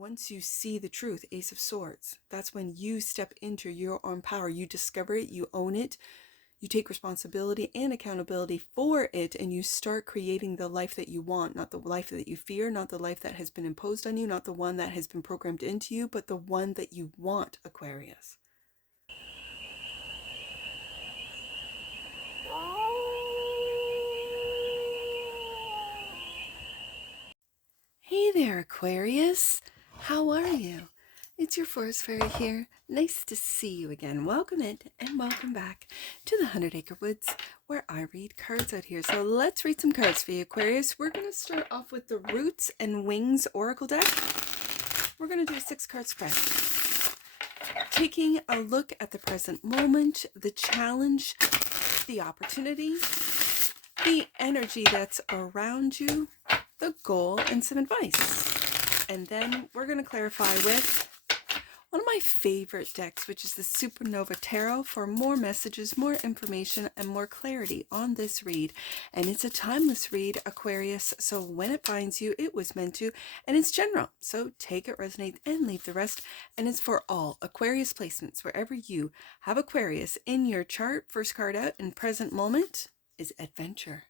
once you see the truth, Ace of Swords, that's when you step into your own power. You discover it, you own it, you take responsibility and accountability for it, and you start creating the life that you want, not the life that you fear, not the life that has been imposed on you, not the one that has been programmed into you, but the one that you want, Aquarius. Hey there, Aquarius. How are you? It's your forest fairy here. Nice to see you again. Welcome in and welcome back to the 100 Acre Woods, where I read cards out here. So let's read some cards for you, Aquarius. We're going to start off with the Roots and Wings Oracle deck. We're going to do a 6-card spread. Taking a look at the present moment, the challenge, the opportunity, the energy that's around you, the goal, and some advice. And then we're going to clarify with one of my favorite decks, which is the Supernova Tarot, for more messages, more information, and more clarity on this read. And it's a timeless read, Aquarius, so when it finds you, it was meant to, and it's general. So take it, resonate, and leave the rest. And it's for all Aquarius placements, wherever you have Aquarius in your chart. First card out in present moment is Adventure.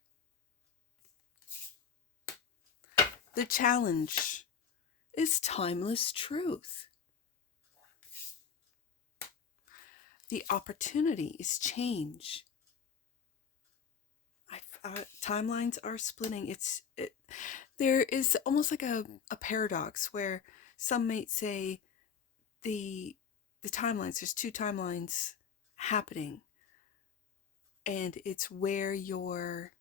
The challenge is timeless truth. The opportunity is change. Timelines are splitting. There is almost like a paradox where some might say the timelines, there's 2 timelines happening, and it's where your,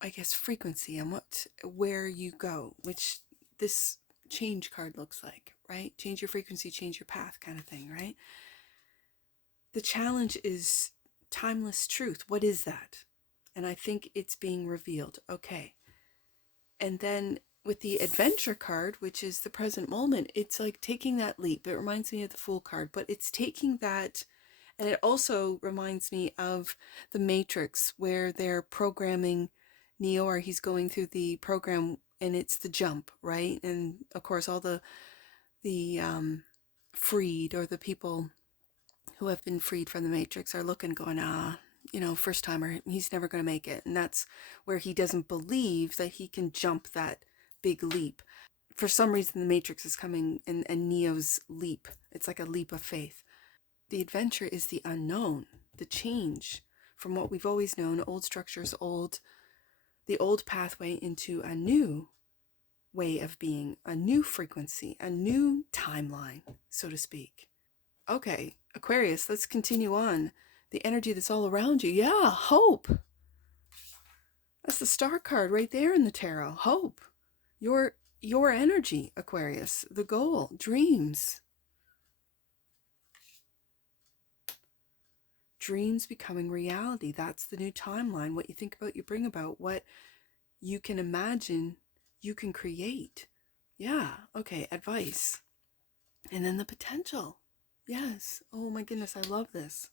I guess, frequency and where you go, which this change card looks like, right? Change your frequency, change your path kind of thing, right? The challenge is timeless truth. What is that? And I think it's being revealed. Okay. And then with the Adventure card, which is the present moment, it's like taking that leap. It reminds me of the Fool card, but it's taking that. And it also reminds me of the Matrix, where they're programming Neo, or he's going through the program, and it's the jump, right? And of course, all the freed, or the people who have been freed from the Matrix, are looking, going, first timer, he's never going to make it. And that's where he doesn't believe that he can jump that big leap. For some reason, the Matrix is coming, and Neo's leap, it's like a leap of faith. The adventure is the unknown, the change from what we've always known, old structures, the old pathway into a new way of being, a new frequency, a new timeline, so to speak. Okay, Aquarius, let's continue on. The energy that's all around you. Yeah, hope. That's the Star card right there in the tarot. Hope. Your energy, Aquarius. The goal. Dreams. Dreams becoming reality. That's the new timeline. What you think about, you bring about. What you can imagine, you can create. Yeah, okay, advice. And then the potential. Yes. Oh my goodness, I love this.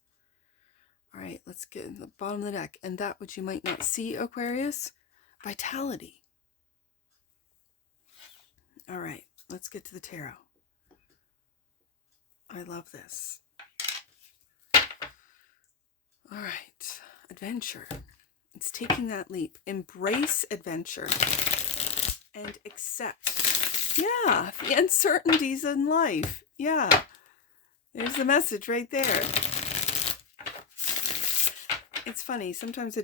All right, let's get in the bottom of the deck. And that which you might not see, Aquarius, vitality. All right, let's get to the tarot. I love this. All right, adventure. It's taking that leap. Embrace adventure and accept. Yeah, the uncertainties in life. Yeah, there's the message right there. It's funny, sometimes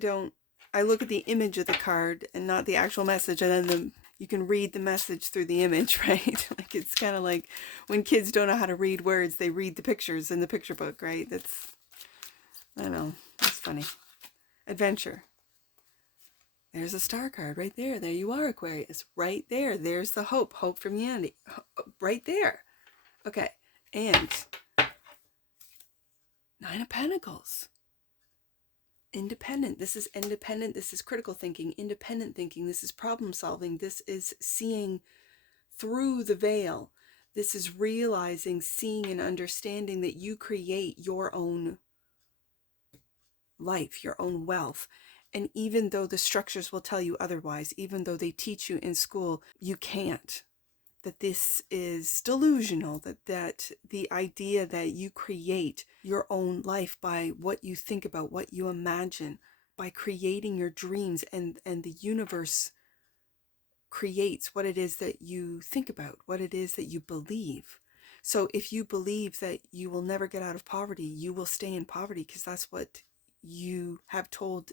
I look at the image of the card and not the actual message, and then you can read the message through the image, right? Like, it's kind of like when kids don't know how to read words, they read the pictures in the picture book, right? I don't know, it's funny. Adventure. There's a Star card right there. There you are, Aquarius. Right there. There's the hope. Hope from humanity. Right there. Okay. And 9 of Pentacles. Independent. This is independent. This is critical thinking. Independent thinking. This is problem solving. This is seeing through the veil. This is realizing, seeing, and understanding that you create your own life, your own wealth. And even though the structures will tell you otherwise, even though they teach you in school, you can't. that this is delusional, that the idea that you create your own life by what you think about, what you imagine, by creating your dreams, and the universe creates what it is that you think about, what it is that you believe. So if you believe that you will never get out of poverty, you will stay in poverty because that's what you have told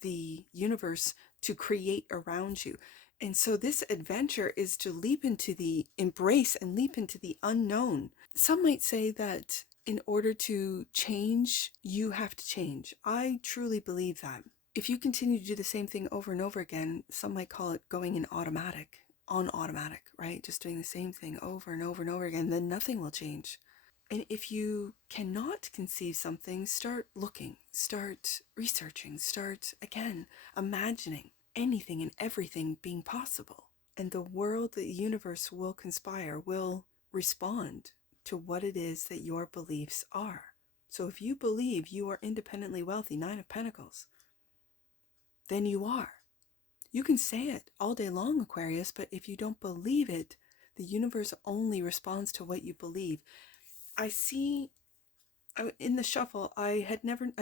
the universe to create around you. And so this adventure is to leap into the embrace and leap into the unknown. Some might say that in order to change, you have to change. I truly believe that. If you continue to do the same thing over and over again, some might call it going in automatic, on automatic, right? Just doing the same thing over and over and over again, then nothing will change. And if you cannot conceive something, start looking, start researching, start again imagining anything and everything being possible. And the world, the universe will conspire, will respond to what it is that your beliefs are. So if you believe you are independently wealthy, Nine of Pentacles, then you are. You can say it all day long, Aquarius, but if you don't believe it, the universe only responds to what you believe. I see in the shuffle, I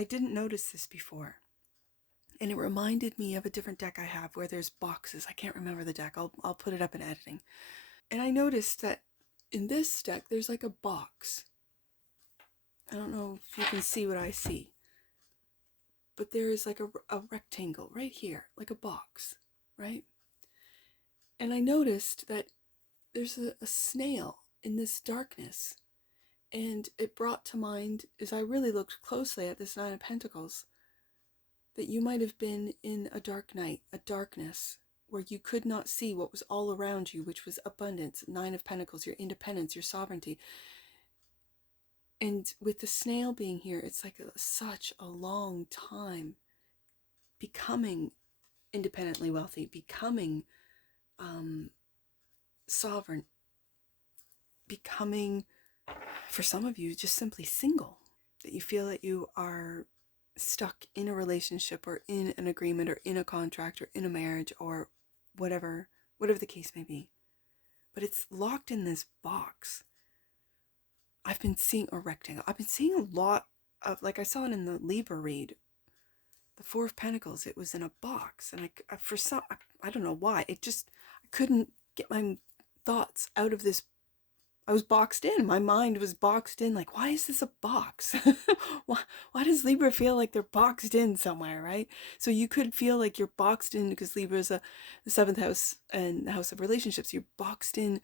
didn't notice this before. And it reminded me of a different deck I have where there's boxes. I can't remember the deck. I'll put it up in editing. And I noticed that in this deck, there's like a box. I don't know if you can see what I see. But there is like a rectangle right here, like a box, right? And I noticed that there's a snail in this darkness. And it brought to mind, as I really looked closely at this Nine of Pentacles, that you might have been in a dark night, a darkness, where you could not see what was all around you, which was abundance, Nine of Pentacles, your independence, your sovereignty. And with the snail being here, it's like such a long time becoming independently wealthy, becoming sovereign, becoming, for some of you, just simply single, that you feel that you are stuck in a relationship or in an agreement or in a contract or in a marriage or whatever the case may be. But it's locked in this box. I've been seeing a rectangle. I've been seeing a lot of, like I saw it in the Libra read, the Four of Pentacles. It was in a box, and I don't know why. I couldn't get my thoughts out of this. I was boxed in. My mind was boxed in. Like, why is this a box? why does Libra feel like they're boxed in somewhere, right? So you could feel like you're boxed in because Libra is the seventh house and the house of relationships. You're boxed in,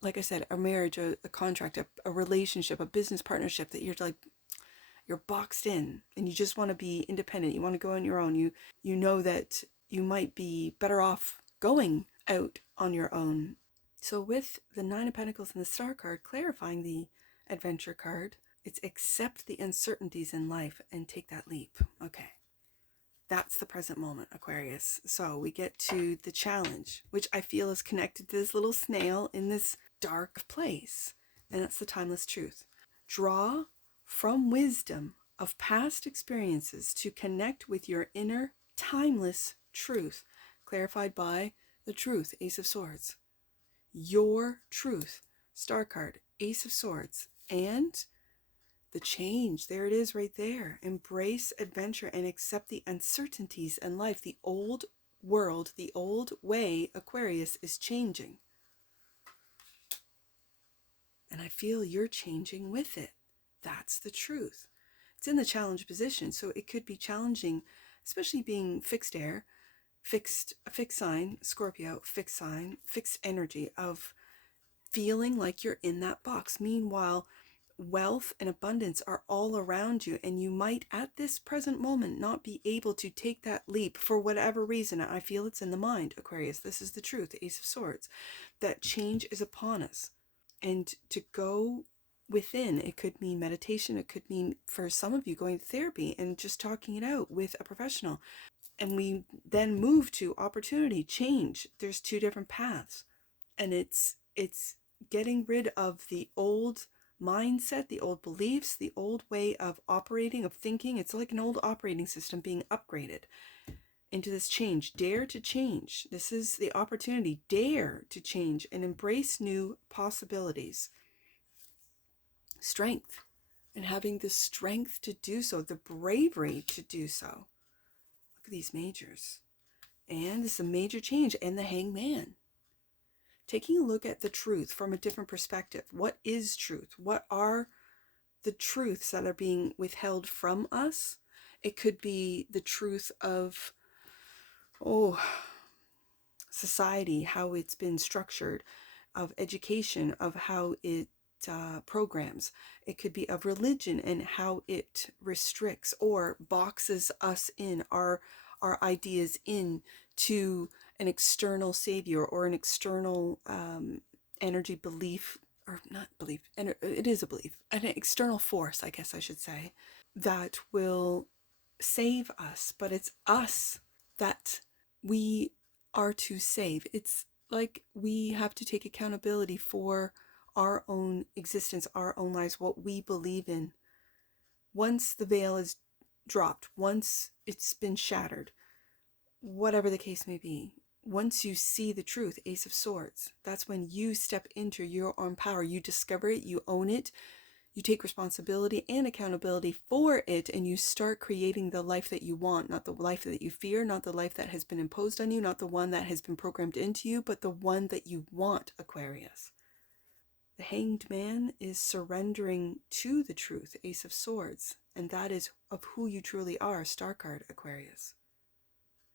like I said, a marriage, a contract, a relationship, a business partnership, that you're boxed in and you just want to be independent. You want to go on your own. You know that you might be better off going out on your own. So with the Nine of Pentacles and the Star card clarifying the adventure card, it's accept the uncertainties in life and take that leap. Okay. That's the present moment, Aquarius. So we get to the challenge, which I feel is connected to this little snail in this dark place. And that's the timeless truth. Draw from wisdom of past experiences to connect with your inner timeless truth, clarified by the truth, Ace of Swords. Your truth, Star card, Ace of Swords, and the change. There it is right there. Embrace adventure and accept the uncertainties in life. The old world, the old way, Aquarius, is changing. And I feel you're changing with it. That's the truth. It's in the challenge position, so it could be challenging, especially being fixed air, a fixed sign, Scorpio, fixed sign, fixed energy of feeling like you're in that box. Meanwhile, wealth and abundance are all around you, and you might at this present moment not be able to take that leap for whatever reason. I feel it's in the mind, Aquarius. This is the truth, the Ace of Swords. That change is upon us. And to go within, it could mean meditation. It could mean, for some of you, going to therapy and just talking it out with a professional. And we then move to opportunity, change. There's two different paths. And it's getting rid of the old mindset, the old beliefs, the old way of operating, of thinking. It's like an old operating system being upgraded. into this change. Dare to change. This is the opportunity. Dare to change and embrace new possibilities. Strength, and having the strength to do so, the bravery to do so. Look at these majors. And this is a major change. And the Hangman. Taking a look at the truth from a different perspective. What is truth? What are the truths that are being withheld from us? It could be the truth of, society, how it's been structured, of education, of how it programs. It could be of religion and how it restricts or boxes us in, our ideas in, to an external savior or an external energy belief, or not belief, and it is a belief, an external force, I guess I should say, that will save us. But it's us that we are to save. It's like we have to take accountability for our own existence, our own lives, what we believe in. Once the veil is dropped, once it's been shattered, whatever the case may be, once you see the truth, Ace of Swords, that's when you step into your own power. You discover it, you own it, you take responsibility and accountability for it, and you start creating the life that you want, not the life that you fear, not the life that has been imposed on you, not the one that has been programmed into you, but the one that you want, Aquarius. The Hanged Man is surrendering to the truth, Ace of Swords, and that is of who you truly are, Star card, Aquarius.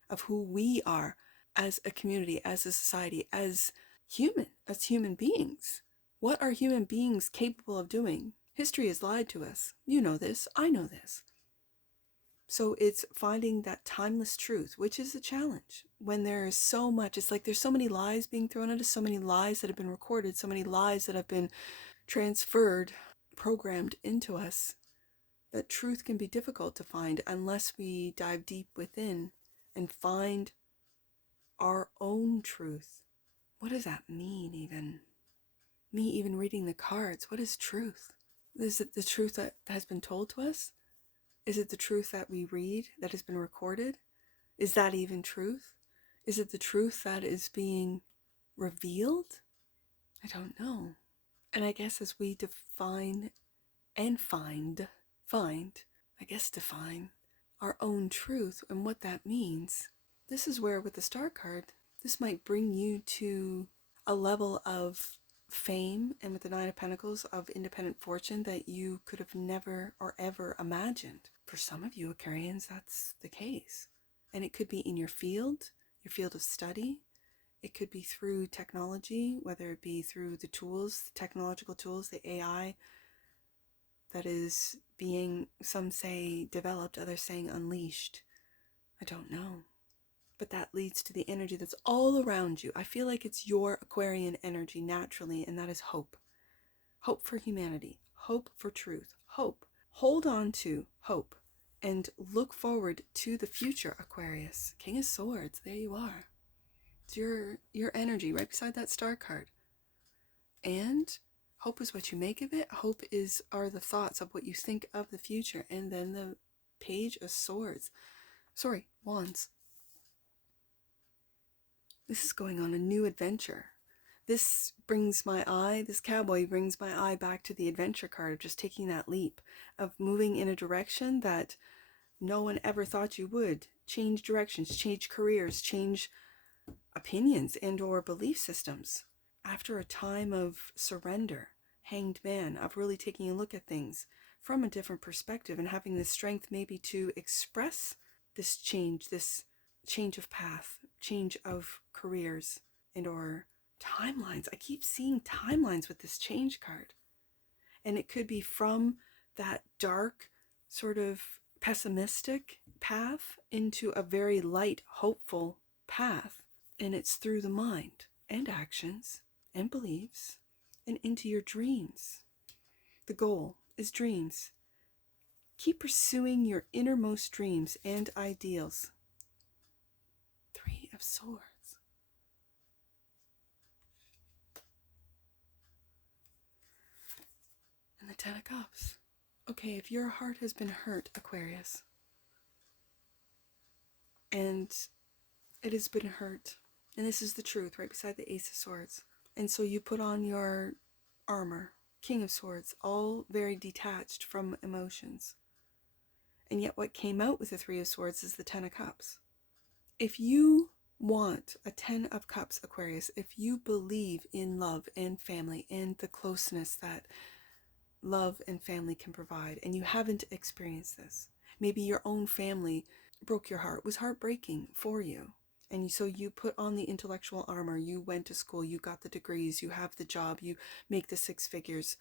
Of who we are as a community, as a society, as human beings. What are human beings capable of doing? History has lied to us. You know this. I know this. So it's finding that timeless truth, which is a challenge. When there is so much, it's like there's so many lies being thrown at us, so many lies that have been recorded, so many lies that have been transferred, programmed into us, that truth can be difficult to find unless we dive deep within and find our own truth. What does that mean even? Me even reading the cards, what is truth? Is it the truth that has been told to us? Is it the truth that we read that has been recorded? Is that even truth? Is it the truth that is being revealed? I don't know. And I guess as we define and define our own truth and what that means, this is where with the Star card, this might bring you to a level of fame, and with the Nine of Pentacles, of independent fortune that you could have never or ever imagined. For some of you Aquarians, that's the case. And it could be in your field of study. It could be through technology, whether it be through the tools, the technological tools, the AI that is being, some say developed, others saying unleashed. I don't know. But that leads to the energy that's all around you. I feel like it's your Aquarian energy naturally, and that is hope. Hope for humanity. Hope for truth. Hope. Hold on to hope and look forward to the future, Aquarius. King of Swords, there you are. It's your energy right beside that Star card. And hope is what you make of it. Hope are the thoughts of what you think of the future. And then the Page of Swords. Wands. This is going on a new adventure. This cowboy brings my eye back to the adventure card of just taking that leap, of moving in a direction that no one ever thought you would. Change directions, change careers, change opinions and or belief systems. After a time of surrender, Hanged Man, of really taking a look at things from a different perspective and having the strength maybe to express this change of path, change of careers and or timelines. I keep seeing timelines with this change card. And it could be from that dark, sort of pessimistic path into a very light, hopeful path. And it's through the mind and actions and beliefs and into your dreams. The goal is dreams. Keep pursuing your innermost dreams and ideals. Three of Swords. And the Ten of Cups. Okay, if your heart has been hurt, Aquarius, and it has been hurt. And this is the truth, right beside the Ace of Swords. And so you put on your armor, King of Swords, all very detached from emotions. And yet what came out with the Three of Swords is the Ten of Cups. If you want a 10 of Cups, Aquarius, if you believe in love and family and the closeness that love and family can provide, and you haven't experienced this, maybe your own family broke your heart, was heartbreaking for you, and so you put on the intellectual armor, you went to school, you got the degrees, you have the job, you make the six figures,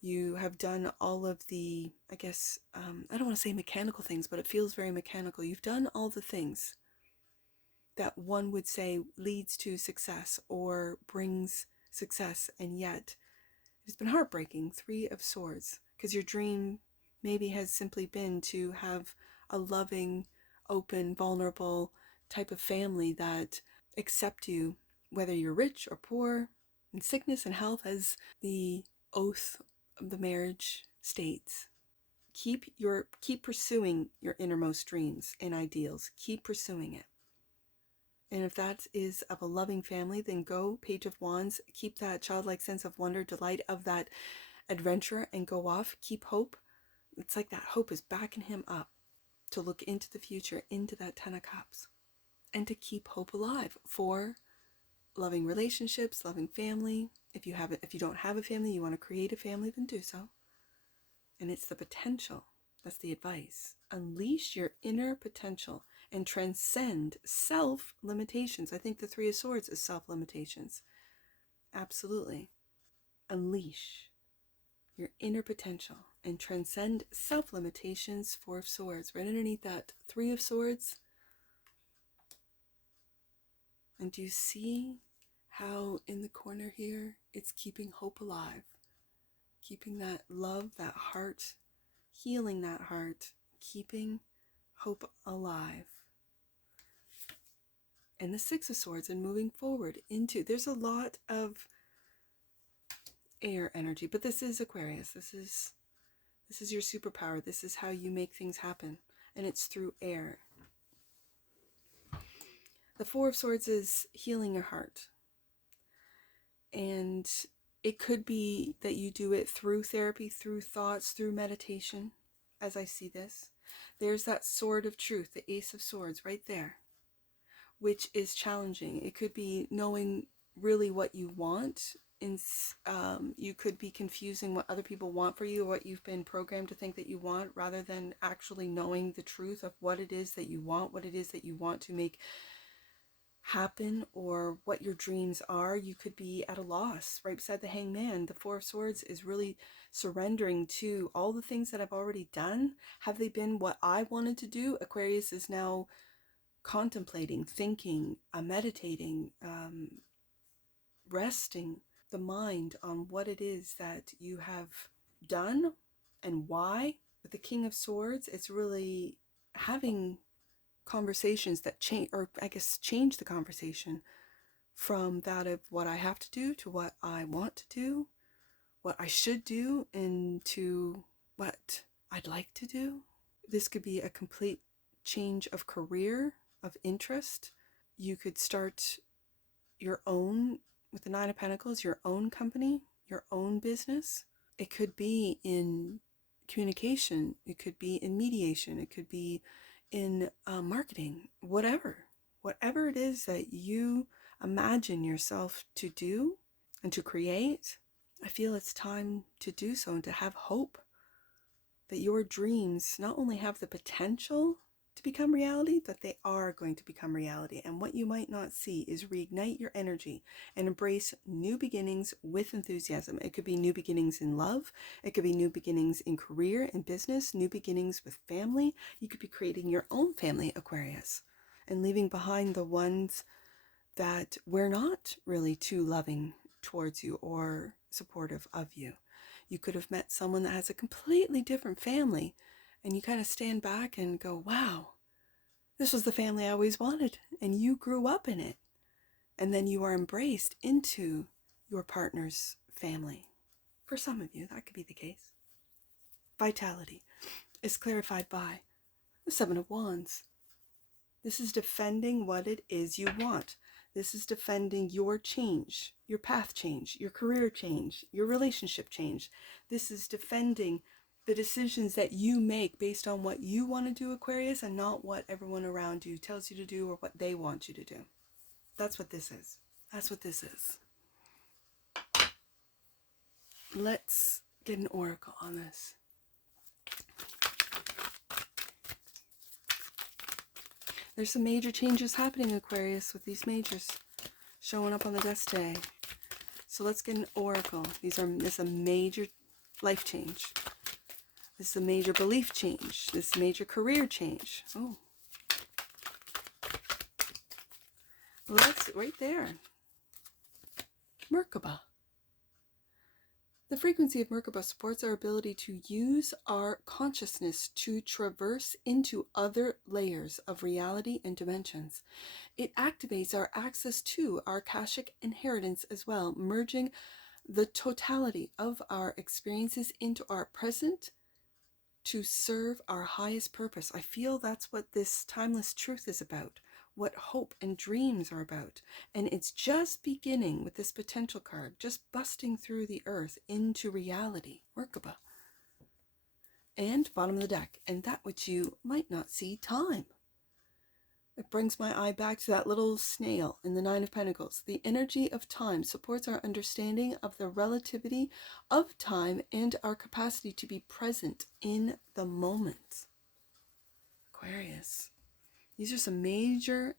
you have done all of the, I guess, I don't want to say mechanical things, but it feels very mechanical. You've done all the things that one would say leads to success or brings success, and yet it's been heartbreaking. Three of Swords, because your dream maybe has simply been to have a loving, open, vulnerable type of family that accept you, whether you're rich or poor, in sickness and health, as the oath of the marriage states. Keep pursuing your innermost dreams and ideals. Keep pursuing it. And if that is of a loving family, then go, Page of Wands, keep that childlike sense of wonder, delight of that adventure, and go off. Keep hope. It's like that hope is backing him up to look into the future, into that Ten of Cups, and to keep hope alive for loving relationships, loving family. If you don't have a family, you want to create a family, then do so. And it's the potential. That's the advice. Unleash your inner potential and transcend self-limitations. I think the Three of Swords is self-limitations. Absolutely. Unleash your inner potential and transcend self-limitations. Four of Swords. Right underneath that Three of Swords. And do you see how in the corner here, it's keeping hope alive? Keeping that love, that heart, healing that heart, keeping hope alive. And the Six of Swords, and moving forward into, there's a lot of air energy, but this is Aquarius. This is your superpower. This is how you make things happen, and it's through air. The Four of Swords is healing your heart, and it could be that you do it through therapy, through thoughts, through meditation, as I see this. There's that Sword of Truth, the Ace of Swords, right there, which is challenging. It could be knowing really what you want. You could be confusing what other people want for you, or what you've been programmed to think that you want, rather than actually knowing the truth of what it is that you want, what it is that you want to make happen, or what your dreams are. You could be at a loss. Right beside the Hangman, the Four of Swords is really surrendering to all the things that I've already done. Have they been what I wanted to do? Aquarius is now contemplating, thinking, meditating, resting the mind on what it is that you have done and why. With the King of Swords, it's really having conversations that change, or I guess change the conversation from that of what I have to do to what I want to do, what I should do, into what I'd like to do. This could be a complete change of career, of interest. You could start your own, with the Nine of Pentacles, your own company, your own business. It could be in communication. It could be in mediation. It could be in marketing, whatever it is that you imagine yourself to do and to create. I feel it's time to do so, and to have hope that your dreams not only have the potential to become reality, but they are going to become reality. And what you might not see is reignite your energy and embrace new beginnings with enthusiasm. It could be new beginnings in love. It could be new beginnings in career and business, new beginnings with family. You could be creating your own family, Aquarius, and leaving behind the ones that were not really too loving towards you or supportive of you. You could have met someone that has a completely different family, and you kind of stand back and go, wow, this was the family I always wanted, and you grew up in it. And then you are embraced into your partner's family. For some of you, that could be the case. Vitality is clarified by the Seven of Wands. This is defending what it is you want. This is defending your change, your path change, your career change, your relationship change. This is defending the decisions that you make based on what you want to do, Aquarius, and not what everyone around you tells you to do or what they want you to do. That's what this is. That's what this is. Let's get an oracle on this. There's some major changes happening, Aquarius, with these majors showing up on the desk today. So let's get an oracle. This is a major life change. This is a major belief change. This is a major career change. Oh. Let's, right there. Merkaba. The frequency of Merkaba supports our ability to use our consciousness to traverse into other layers of reality and dimensions. It activates our access to our Akashic inheritance as well, merging the totality of our experiences into our present to serve our highest purpose. I feel that's what this timeless truth is about, what hope and dreams are about. And it's just beginning with this potential card, just busting through the earth into reality. Merkaba. And bottom of the deck, and that which you might not see, time. It brings my eye back to that little snail in the Nine of Pentacles. The energy of time supports our understanding of the relativity of time and our capacity to be present in the moment. Aquarius. These are some major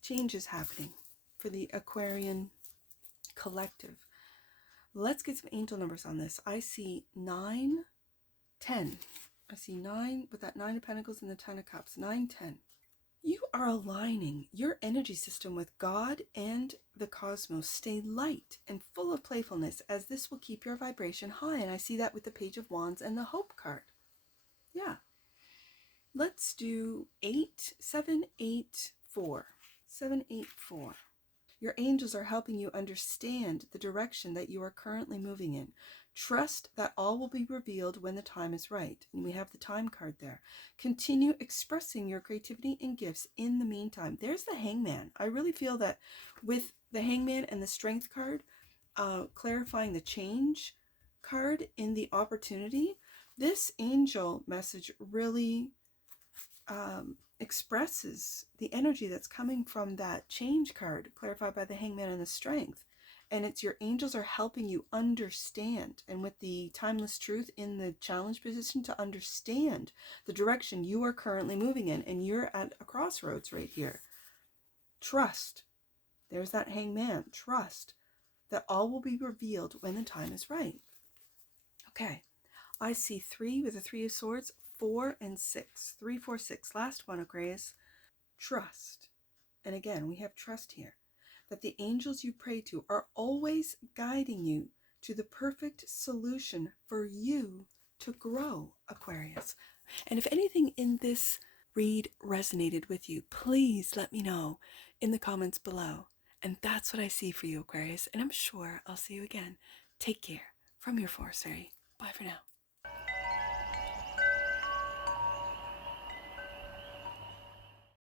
changes happening for the Aquarian collective. Let's get some angel numbers on this. I see 9, 10. I see 9 with that 9 of Pentacles and the 10 of Cups. 9, 10. You are aligning your energy system with God and the cosmos. Stay light and full of playfulness, as this will keep your vibration high. And I see that with the Page of Wands and the Hope card. Yeah. Let's do 8, 7, 8, 4. 7, 8, 4. Your angels are helping you understand the direction that you are currently moving in. Trust that all will be revealed when the time is right. And we have the time card there. Continue expressing your creativity and gifts in the meantime. There's the Hangman. I really feel that with the Hangman and the Strength card, clarifying the change card in the opportunity, this angel message really expresses the energy that's coming from that change card, clarified by the Hangman and the Strength. And it's your angels are helping you understand, and with the timeless truth in the challenge position, to understand the direction you are currently moving in. And you're at a crossroads right here. Trust. There's that Hangman. Trust that all will be revealed when the time is right. Okay. I see 3 with the 3 of Swords, 4 and 6. 3, 4, 6. Last one, Aquarius. Trust. And again, we have trust here. That the angels you pray to are always guiding you to the perfect solution for you to grow, Aquarius. And if anything in this read resonated with you, please let me know in the comments below. And that's what I see for you, Aquarius. And I'm sure I'll see you again. Take care. From your Forest Fairy. Bye for now.